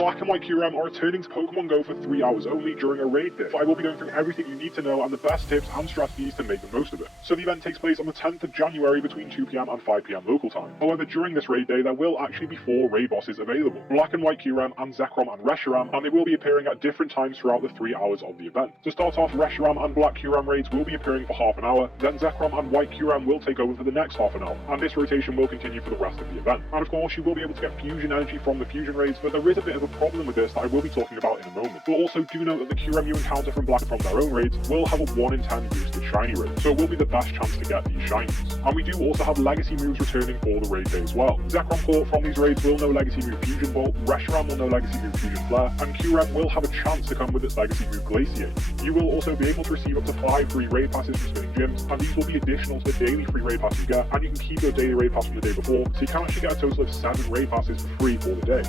Black and White Kyurem are returning to Pokemon Go for 3 hours only during a raid day. I will be going through everything you need to know and the best tips and strategies to make the most of it. So the event takes place on the 10th of January between 2 PM and 5 PM local time. However, during this raid day, there will actually be 4 raid bosses available: Black and White Kyurem and Zekrom and Reshiram, and they will be appearing at different times throughout the 3 hours of the event. To start off, Reshiram and Black Kyurem raids will be appearing for half an hour, then Zekrom and White Kyurem will take over for the next half an hour, and this rotation will continue for the rest of the event. And of course, you will be able to get fusion energy from the fusion raids, but there is a bit of a problem with this that I will be talking about in a moment. But also do note that the Kyurem you encounter from Black from their own raids will have a 1 in 10 boosted shiny rate, so it will be the best chance to get these shinies. And we do also have legacy moves returning for the raid day as well. Zekrom Court from these raids will know legacy move Fusion Bolt, Reshiram will know legacy move Fusion Flare, and Kyurem will have a chance to come with its legacy move Glaciate. You will also be able to receive up to 5 free raid passes from spinning gyms, and these will be additional to the daily free raid pass you get, and you can keep your daily raid pass from the day before, so you can actually get a total of 7 raid passes for free for the day.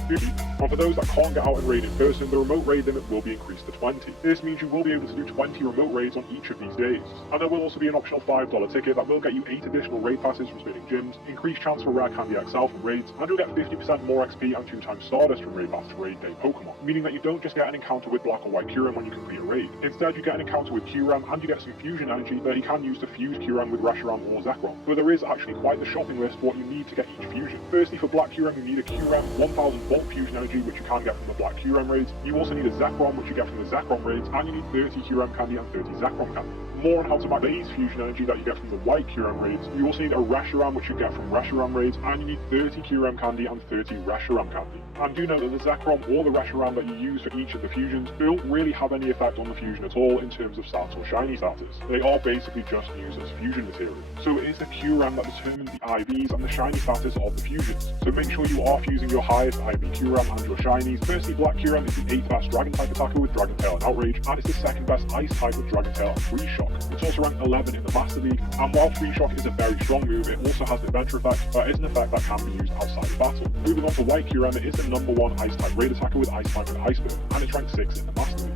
And for those that can't get out and raid in person, the remote raid limit will be increased to 20. This means you will be able to do 20 remote raids on each of these days. And there will also be an optional $5 ticket that will get you 8 additional raid passes from spinning gyms, increased chance for rare candy XL from raids, and you'll get 50% more XP and 2 times Stardust from raid pass to raid day Pokemon, meaning that you don't just get an encounter with Black or White Kyurem when you complete a raid. Instead, you get an encounter with Kyurem and you get some fusion energy that you can use to fuse Kyurem with Reshiram or Zekrom. So there is actually quite the shopping list for what you need to get each fusion. Firstly, for Black Kyurem, you need a Kyurem 1000 Volt fusion energy, which you can get from the Black Kyurem raids. You also need a Zekrom, which you get from the Zekrom raids, and you need 30 Kyurem candy and 30 Zekrom candy. More on how to make these fusion energy that you get from the White Kyurem raids. You also need a Reshiram, which you get from Reshiram raids, and you need 30 Kyurem candy and 30 Reshiram candy. And do note that the Zekrom or the Reshiram that you use for each of the fusions don't really have any effect on the fusion at all in terms of stats or shiny status. They are basically just used as fusion material. So it is the Kyurem that determines the IVs and the shiny status of the fusions. So make sure you are fusing your highest IV Kyurem and your shinies. Firstly, Black Kyurem is the 8th best Dragon type attacker with Dragon Tail and Outrage, and it's the 2nd best Ice type with Dragon Tail and Freeze Shock. It's also ranked 11 in the Master League, and while Freeze Shock is a very strong move, it also has the Adventure effect, that is an effect that can be used outside of battle. Moving on to White Kyurem, it is the number 1 Ice type raid attacker with Ice type and Ice Burn, and it's ranked 6 in the Master League.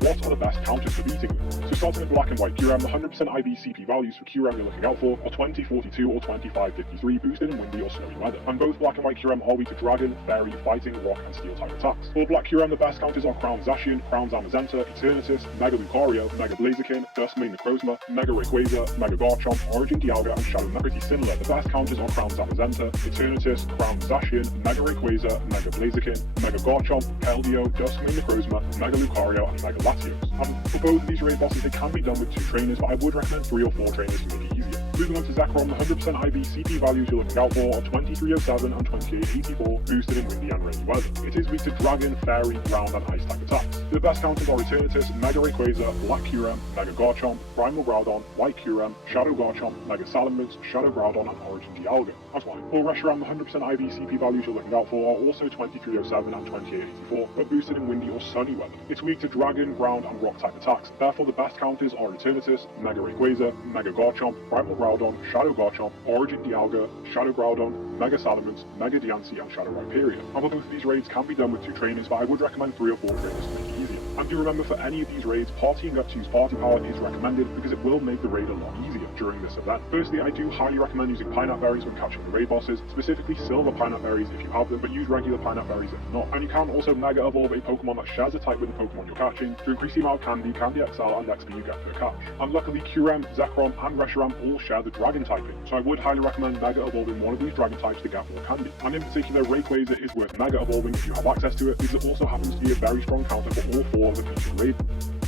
What are the best counters for beating them? So starting with Black and White Kyurem, the 100% IV CP values for Kyurem you're looking out for are 2042 or 2553, boosted in windy or snowy weather. And both Black and White Kyurem are weak to Dragon, Fairy, Fighting, Rock and Steel type attacks. For Black Kyurem, the best counters are Crown Zacian, Crown Zamazenta, Eternatus, Mega Lucario, Mega Blaziken, Duskmane Necrozma, Mega Rayquaza, Mega Garchomp, Origin Dialga and Shadow Mega. Pretty similar. The best counters are Crown Zamazenta, Eternatus, Crown Zacian, Mega Rayquaza, Mega Blaziken, Mega Garchomp, Keldeo, Duskmane Necrozma, Mega Lucario and Mega Latios. And for both of these raid bosses, they can be done with 2 trainers, but I would recommend 3 or 4 trainers to make it easier. Moving on to Zekrom, the 100% IV CP values you're looking out for are 2307 and 2884, boosted in windy and rainy weather. It is weak to Dragon, Fairy, Ground and Ice type attacks. The best counters are Eternatus, Mega Rayquaza, Black Kyurem, Mega Garchomp, Primal Groudon, White Kyurem, Shadow Garchomp, Mega Salamence, Shadow Groudon and Origin Dialga. That's fine. For Reshiram, the 100% IV CP values you're looking out for are also 2307 and 2884, but boosted in windy or sunny weather. It's weak to Dragon, Ground and Rock type attacks. Therefore, the best counters are Eternatus, Mega Rayquaza, Mega Garchomp, Primal Groudon, Shadow Garchomp, Origin Dialga, Shadow Groudon, Mega Salamence, Mega Diancie and Shadow Rhyperior. And both of these raids can be done with 2 trainers, but I would recommend 3 or 4 trainers to make it easier. And do remember, for any of these raids, partying up to use Party Power is recommended because it will make the raid a lot easier during this event. Firstly, I do highly recommend using Pineapple Berries when catching the raid bosses, specifically Silver Pineapple Berries if you have them, but use regular Pineapple Berries if not. And you can also Mega Evolve a Pokemon that shares a type with the Pokemon you're catching to increase the amount of Candy, Candy XL and XP you get per catch. And luckily, Kyurem, Zekrom and Reshiram all share the Dragon typing, so I would highly recommend Mega Evolving one of these Dragon types to get more Candy. And in particular, Rayquaza is worth Mega Evolving if you have access to it, because it also happens to be a very strong counter for all 4 of the featured raid.